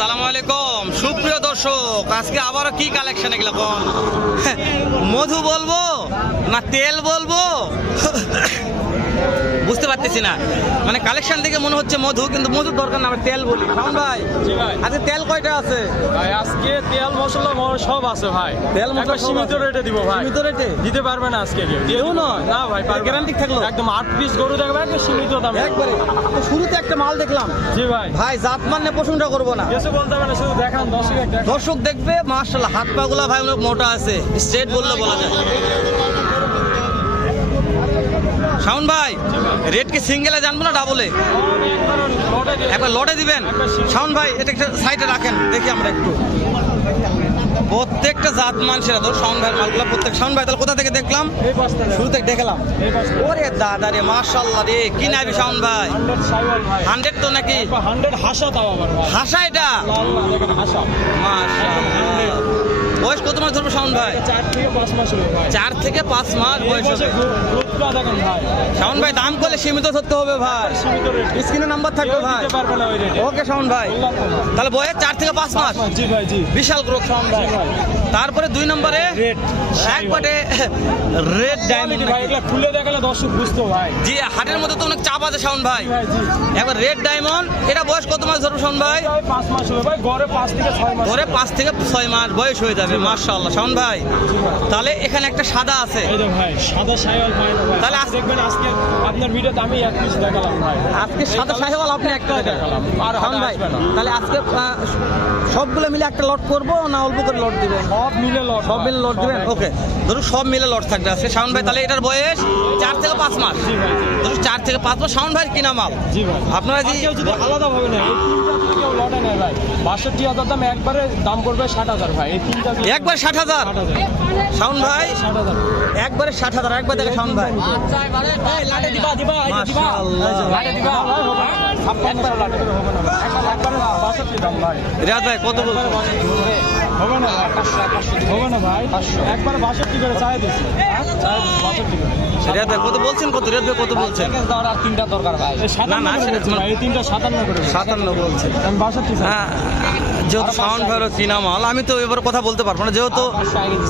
আসসালামু আলাইকুম সুপ্রিয় দর্শক, আজকে আবারও কি কালেকশন এগুলো কোন মধু বলবো না তেল বলবো বুঝতে পারতেছি না। মানে কালেকশন থেকে মনে হচ্ছে মধু, কিন্তু মধুর দরকার না, আমরা তেল বলি। শাওন ভাই, আজকে তেল কয়টা আছে ভাই? আজকে তেল মশলা সব আছে ভাই। তেল মশলা সীমিত রেটে দিব ভাই। সীমিত রেটে দিতে পারবে না আজকে কেউ নয় না ভাই। গ্যারান্টি থাকলো একদম 8 পিস গরু দেখবে একদম সীমিত দাম একবারে। তো শুরুতে একটা মাল দেখলাম। জি ভাই। ভাই জাত মান নিয়ে প্রশংসা করবো না, কিছু বলতে হবে না, শুধু দেখান দর্শক দেখবে। মাশাআল্লাহ, হাত পা গুলা ভাই অনেক মোটা আছে, স্ট্রেট বললে বলা যায়। শাওন ভাই, রেট কি সিঙ্গেলে জানবো না ডাবলে? একবার লটে দিবেন। শাওন ভাই, এটা একটা সাইডে রাখেন, দেখি আমরা একটু। প্রত্যেকটা জাত মান সেরা তো শাওন ভাইয়ের মালগুলো প্রত্যেক। শাওন ভাই, তাহলে কোথা থেকে দেখলাম? শুরু থেকে দেখলাম। ওরে দাদা রে, মাশাআল্লাহ রে, কি নাবি শাওন ভাই? 100 তো নাকি? 100 হাসা তাও আবার হাসা এটা হাসা। মাশাআল্লাহ। বয়স কত মাস ধরবে শাওন ভাই? 4 থেকে 5 মাস হবে ভাই। 4 থেকে 5 মাস বয়স হবে। দেখেন ভাই, শাওন ভাই দাম করলে সীমিত ধরতে হবে ভাই, সীমিত রেট। স্ক্রিনে নাম্বার থাকবে ভাই। দিতে পারবে না ওই রেটে। ওকে শাওন ভাই, তাহলে বয়স 4 থেকে 5 মাস। জি ভাই, জি। বিশাল গ্রোথ শাওন ভাই। তারপরে 2 নম্বরে রেড একবারে রেড ডায়মন্ড ভাই, এগুলা খুলে দেখালে দর্শক বুঝতো ভাই। জি, হাটের মধ্যে তো অনেক চাপ আছে শাওন ভাই। ভাই জি, একবার রেড ডায়মন্ড, এটা বয়স কত মাস ধরবে শাওন ভাই? 5 মাস হবে ভাই, গড়ে 5 থেকে 6 মাস। ধরে 5 থেকে 6 মাস বয়স হয়ে যাবে। মাশাআল্লাহ শাওন ভাই, তাহলে এখানে একটা সাদা আছে। এই দেখো ভাই, সাদা শাইওয়াল ভাই। তাহলে দেখবেন আজকে আপনার ভিডিওতে আমি এক পিস দেখালাম ভাই। আজকে সাদা শাহিওয়াল আপনি একটা দেখালাম, আর শাওন ভাই, তাহলে আজকে সবগুলো মিলে একটা লট করবো না অল্প করে লট দিবেন? সব মিলে লট, সব মিলে লট দিবেন। ওকে, ধরুন সব মিলে লট থাকবে আজকে শাওন ভাই। তাহলে এটার বয়স 4 থেকে 5 মাস। জি ভাই, ধরুন 4 থেকে 5 মাস শাওন ভাই কিনা মাল। জি ভাই। আপনারা কেউ যদি আলাদা ভাবে না, এই তিনটা যদি কেউ লটে নেয় ভাই, 62,000 দাম, একবারে দাম পড়বে 60,000 ভাই। এই তিনটা একবার 60,000 শাওন ভাই, 60,000 একবারে 60,000। একবার দেখে শাওন ভাই, রিয়াদ ভাই কত বলছেন? হবে না ভাই, হবে না ভাই, একবারে 62 করে চাই দিচ্ছি। 62 করে। রিয়াদ ভাই কত বলছেন? কত রিয়াদ ভাই কত বলছেন? তিনটা দরকার ভাই। না, না, সেটা এই তিনটা 57 করে। 57 বলছেন। আমি 62 চাই। হ্যাঁ, যেহেতু শাওন ভাইয়েরও চিনা মাল, আমি তো এবার কথা বলতে পারবো না, যেহেতু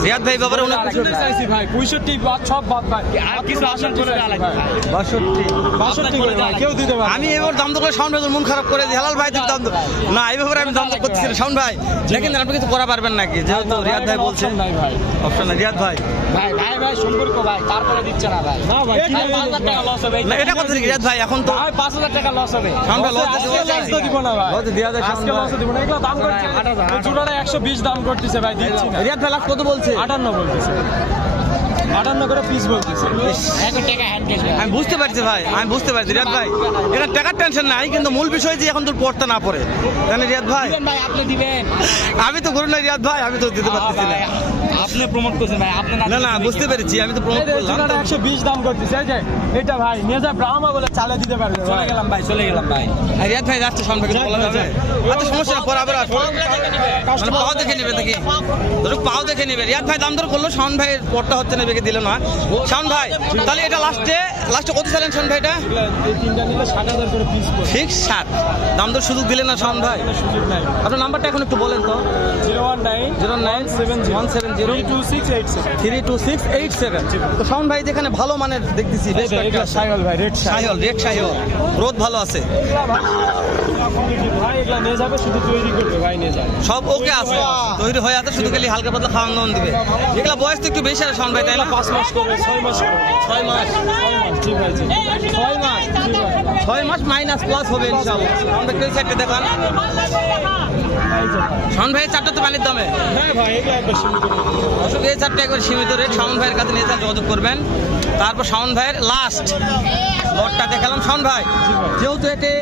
রিয়াদ ভাই ব্যাপারে অনেক কিছু চাইছি ভাই। 65 বাদ, সব বাদ ভাই। আর কিছু 62 করে ভাই। 62 করে ভাই, কেউ দিতে পারে। আমি এবার দাম তো করে শাওন ভাই মন খারাপ করে দিই। হালাল ভাই তুমি দাম না, এই ব্যাপারে আমি দাম তো করতেছি না। শাওন ভাই দেখেন, আপনি কিছু করা পারবেন নাকি? যেহেতু রিয়াদ ভাই বলছেন নাই ভাই, অপশন নাই। রিয়াদ ভাই, ভাই ভাই ভাই সম্পর্ক ভাই, তারপরে দিচ্ছে না ভাই। না ভাই, 5,000 টাকা লস হবে। না এটা কথা ঠিক। রিয়াদ ভাই এখন তো ভাই 5,000 টাকা লস হবে। শাওন ভাই লস আজকে লস দিব না ভাই, লস দেয়া যায় শাওন আজকে ভাই। লস দিব না। এগুলো দাম করছে জোড়াটা 120 দাম করতেছে ভাই, দিচ্ছি না। রিয়াদ ভাই লাস্ট কত বলছে? 58 বলতেছে, 58 করে পিস বলতেছে। 1 টাকা হ্যান্ড ক্যাশ। আমি বুঝতে পারছি ভাই, আমি বুঝতে পারছি রিয়াদ ভাই, এটা টাকার টেনশন নাই, কিন্তু মূল বিষয় যে এখন তোর পড়তে না পড়ে, জানি রিয়াদ ভাই। দিবেন ভাই, আপনি দিবেন। আমি তো করুন না রিয়াদ ভাই, আমি তো দিতে পারতেছি না। আপনি প্রমোট করছেন ভাই, আপনি না না, বুঝতে পেরেছি, আমি তো প্রমোট করলাম। জোড়াটা 120 দাম করতেছে। এই যে এটা ভাই নিয়ে যা ব্রাহ্মা বলে চালে দিতে পারবে। চলে গেলাম ভাই, চলে গেলাম ভাই। আর রিয়াদ ভাই যাচ্ছে শাওন ভাইকে বলা যাবে? আচ্ছা সমস্যা না, পরে আবার আসবো। মানে পাও দেখে নেবে নাকি? ধরো পাও দেখে নেবে। রিয়াদ ভাই দাম দর করলো, শাওন ভাই পড়টা হচ্ছে না, বেগে দিল না। শাওন ভাই, তাহলে এটা লাস্টে কত চাইলেন শাওন ভাই? এটা এই তিনটা নিলে 60,000 করে পিস পড়বে। ফিক্স 60। দাম দর সুযোগ দিলেন না শাওন ভাই? সুযোগ নাই। আপনার নাম্বারটা এখন একটু বলেন তো। 019-170-32687। 32687। তো শাওন ভাই যেখানে ভালো মানের দেখতেছি, বেশ এগুলা শাইওয়াল ভাই, red Sahiwal, red Sahiwal, growth ভালো আছে, ভাই। এগুলা নিয়ে যাবে, শুধু তৈরি করবে ভাই, নিয়ে যাবে। সব ওকে আছে, তৈরি হয়ে আছে, শুধু খালি হালকা পাতলা খাওয়ান দাওয়ান দিবে। এগুলা বয়স তো একটু বেশি আছে শাওন ভাই, তাই না? 5 মাস করে, 6 মাস করে। 6 মাস, জি ভাই, জি। 6 মাস, 6 মাস মাইনাস প্লাস হবে ইনশাআল্লাহ। আমরা কেউ চারটে দেখান শাওন ভাইয়ের চারটা তো পানির দামে। হ্যাঁ ভাই, এগুলা একবার সীমিত করে। অশোক এই চারটে একবার সীমিত রেট, শাওন ভাইয়ের কাছে নিয়ে যান, যোগাযোগ করবেন। তারপর শাওন ভাইয়ের লাস্ট লটটা দেখালাম। শাওন ভাই, যেহেতু এটা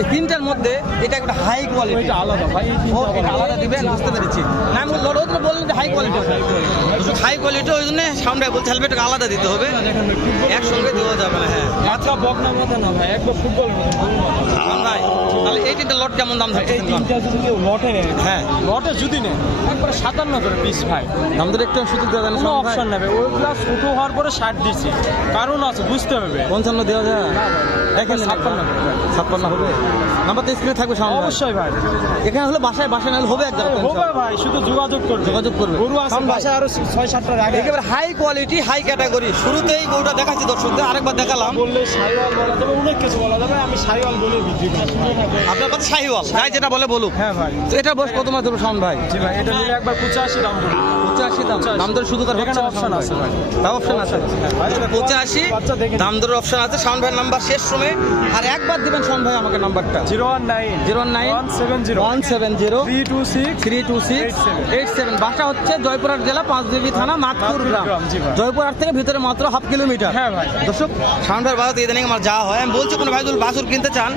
এই তিনটার মধ্যে এটা একটা হাই কোয়ালিটি, এটা আলাদা ভাই, এই ও তিনটা এটা আলাদা দিবেন, বুঝতে পেরেছি। না আমি লড়ো তো বললেন যে হাই কোয়ালিটি, হাই কোয়ালিটি, ওই জন্য শাওন ভাই বলছে হেলমেটটা আলাদা দিতে হবে, একসঙ্গে দেওয়া যাবে না। হ্যাঁ মাত্রা বকনা মতো না ভাই, একবার ফুটবল শাওন ভাই, তাহলে এই তিনটা লট কেমন দাম থাকছে? এই তিনটা যদি কেউ লটে নেয়, হ্যাঁ লটে যদি নেয়, একবারে 57 করে পিস ভাই। দাম ধরে একটু সুযোগ দেওয়া যায় না কোনো শাওন ভাই? অপশন নেবে, ওইগুলা ছোট হওয়ার পরে 60 দিচ্ছি, কারণ আছে, বুঝতে হবে। 55 দেওয়া যায়? দেখেন 56 হবে। নাম্বার তো স্ক্রিনে থাকবে শাওন ভাই। অবশ্যই ভাই এখানে হলে বাসায় নাহলে হবে এক জায়গায় হবে ভাই, শুধু যোগাযোগ করবে। গরু আছে শাওন ভাই, বাসায় আরো 6-7টা রাখে। একেবারে হাই কোয়ালিটি হাই ক্যাটাগরি। শুরুতেই গরুটা দেখাচ্ছি দর্শকদের, আরেকবার দেখালাম। বললে শাহিওয়াল বলা যাবে, অনেক কিছু বলা যাবে, আমি শাহিওয়াল বলে বিক্রি করি। আপনার কথা শাহিওয়াল, যাই যেটা বলে বলুক। হ্যাঁ ভাই। তো এটার বয়স কত মাস ধরো শাওন ভাই? জি ভাই, এটা নিলে একবার 85 দাম বলি। 85 দাম দর শুধু তার এখানে অপশন আছে ভাই। তাও অপশন আছে। 85 বাচ্চা দেখে দাম দরের অপশন আছে। শাওন ভাইয়ের নাম্বার শেষ সময়ে আর একবার দিবেন শাওন ভাই আমাকে নাম্বারটা। 019 170 326 326 বাসা হচ্ছে জয়পুরহাট জেলা পাঁচবিবি থানা মাতপুর গ্রাম। জি ভাই। জয়পুরহাট থেকে ভিতরে মাত্র 1/2 কিলোমিটার। হ্যাঁ ভাই। দর্শক শাওন ভাইয়ের বাজাতে ইদানিং আমার যাওয়া হয়। আমি বলছি কোনো ভাই যদি বাছুর কিনতে চান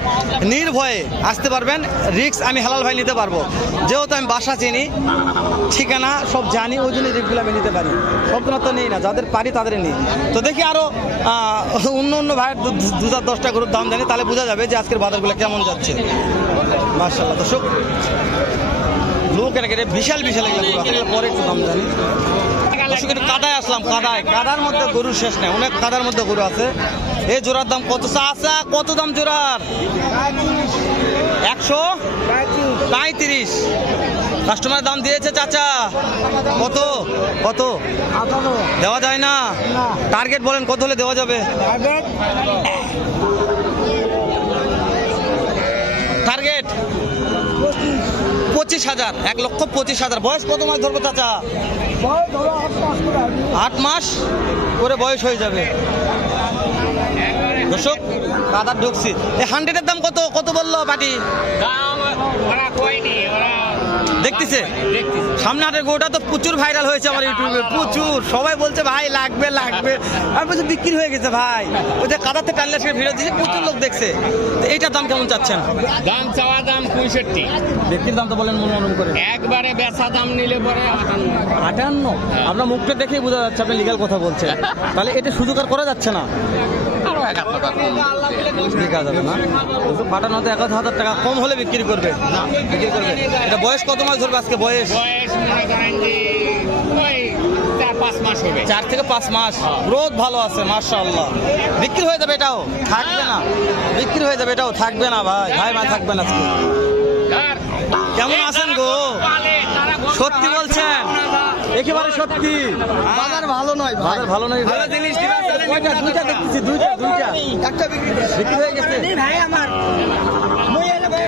নির্ভয়ে আসতে পারবেন। রিস্ক আমি হালাল ভাই নিতে পারবো, যেহেতু আমি বাসা চিনি, ঠিকানা সব জানি, ওই জন্য রিস্কগুলো আমি নিতে পারি। সব তো নেই না, যাদের পারি তাদের নিই। তো দেখি আরো অন্য ভাইয়ের 2-10টা গরুর দাম জানি, তাহলে বোঝা যাবে যে আজকের বাজারগুলো কেমন যাচ্ছে। মাশাআল্লাহ দর্শক, লোক কেটে বিশাল বিশাল এগুলো গরু আছে। এগুলো পরে একটু দাম জানি। দর্শক একটু কাদায় আসলাম, কাদার মধ্যে গরুর শেষ নেই, অনেক কাদার মধ্যে গরু আছে। এই জোড়ার দাম কত? চাচা কত দাম জোড়ার? 135। কাস্টমার দাম দিয়েছে চাচা কত? কত দেওয়া যায় না? টার্গেট বলেন কত হলে দেওয়া যাবে? টার্গেট 25,000। 1,25,000। বয়স কত মাস ধরবো চাচা? 8 মাস করে বয়স হয়ে যাবে। দর্শক কাদার ঢুকছি। এই 100-এর দাম কত? কত বললো পাটি? দাম ওরা কইনি, ওরা দেখতেছে সামনে হাটের গরুটা তো প্রচুর ভাইরাল হয়েছে আমার ইউটিউবে, প্রচুর। সবাই বলছে ভাই লাগবে লাগবে, আমি বলছি বিক্রি হয়ে গেছে ভাই। ওই যে কাদাতে টানলে সে ভিড় দিচ্ছে, প্রচুর লোক দেখছে। তো এইটার দাম কেমন চাচ্ছেন? দাম চাওয়া দাম 65। বিক্রির দাম তো বলেন মনোরম করে। একবারে বেচা দাম নিলে পরে 58। আপনার মুখটা দেখেই বোঝা যাচ্ছে আপনি লিগ্যাল কথা বলছেন। তাহলে এটা সুযোগ আর করা যাচ্ছে না, আরো 1000 টাকা দেখা যাবে না। পাঠানো তো 1,000 টাকা কম হলে বিক্রি করবে, বিক্রি করবে। এটা বয়স কত মাস ধরবে আজকে? বয়স বয়স মনে করেন যে ওই 4-5 মাস হবে। 4 থেকে 5 মাস। গ্রোথ ভালো আছে মাশাআল্লাহ। বিক্রি হয়ে যাবে, এটাও থাকবে না। বিক্রি হয়ে যাবে, এটাও থাকবে না ভাই। ভাই মা থাকবে না আজকে। কেমন আছেন গো? সত্যি বলছেন? একেবারে সত্যি। বাজার ভালো নয়, বাজার ভালো নয়। ভালো জিনিস দিবেন। কয়টা? দুইটা দেখতেছি, দুইটা একটা বিক্রি বিক্রি হয়ে গেছে। ভাই আমার মই এনে ভাই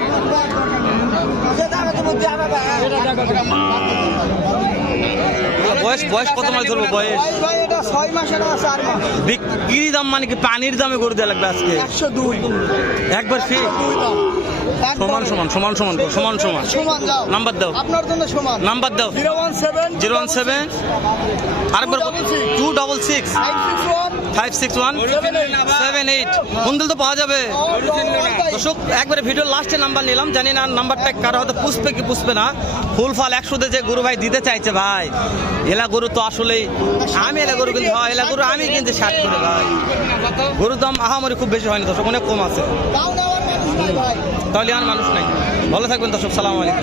সেটা আমাকে মধ্যে আমার বয়স কত মাস ধরবো? বয়স ভাই এটা 6 মাসের আছে 4 মাস। বিক্রি দাম মানে কি পানির দামে গরু দেওয়া লাগবে আজকে? 102 একবার ফিক্স। সমান সমান সমান সমান সমান সমান সমান যাও। নাম্বার দাও, আপনার জন্য সমান। নাম্বার দাও। 017 আরেকবার 266 561 78। ফোন দিলে তো পাওয়া যাবে। দর্শক একবারে ভিডিও লাস্টে নাম্বার নিলাম, জানি না নাম্বারটা কারো হয়তো পুষবে কি পুষবে না। ফুল ফাল 100 যে গরু ভাই দিতে চাইছে ভাই। এলা গরু তো আসলেই আমি এলা গরু কিন্তু এলা গরু আমি কিন্তু 60 করে ভাই। গরুর দাম আহামরি খুব বেশি হয়নি দর্শক, অনেক কম আছে। তাহলে আর মানুষ নাই। ভালো থাকবেন দর্শক, সালাম আলাইকুম।